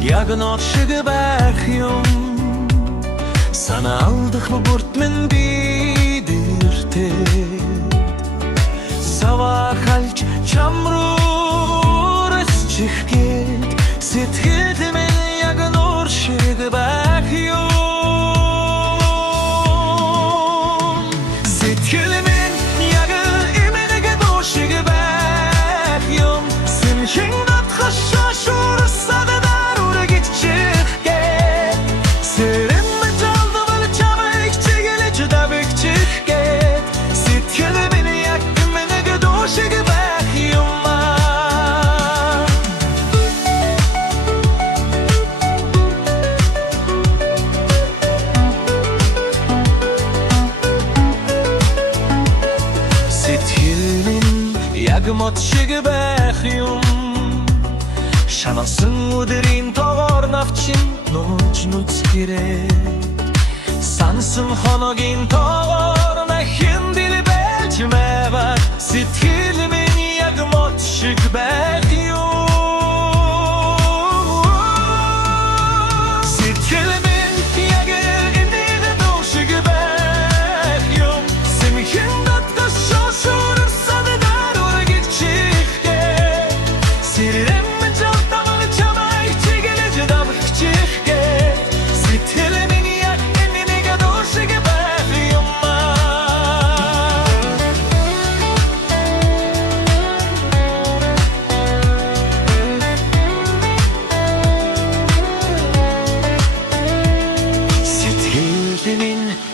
яг not шиг байх юм санаалдах бүрт минь бидэртэй савахалж чамруу рсчихгээд сэтгэл минь яг нуур шиг байх юм сэтгэл минь яг имэнэг дуу шиг байх юм сэмхэн натхашаа шуурсад мод шиг байх юм шанасан өдрийн тоогоор навчин нууж нүцгэрээ сансан хоногийн тоогоор нахин дил бэлж мэват сэтгэл минь яг мод шиг байх юм сэтгэл минь яг имэнэг дуу шиг байх юм сэмхэн дотгошоо шуурсад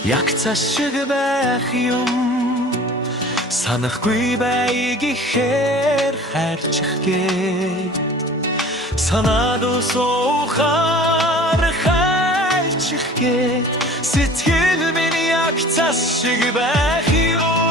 яг цаш шиг байх юм санахгүй байг ихээр хайрчих гээд санаад суухаар хайрчих гээд сэтгэл минь яг цаш шиг байх юм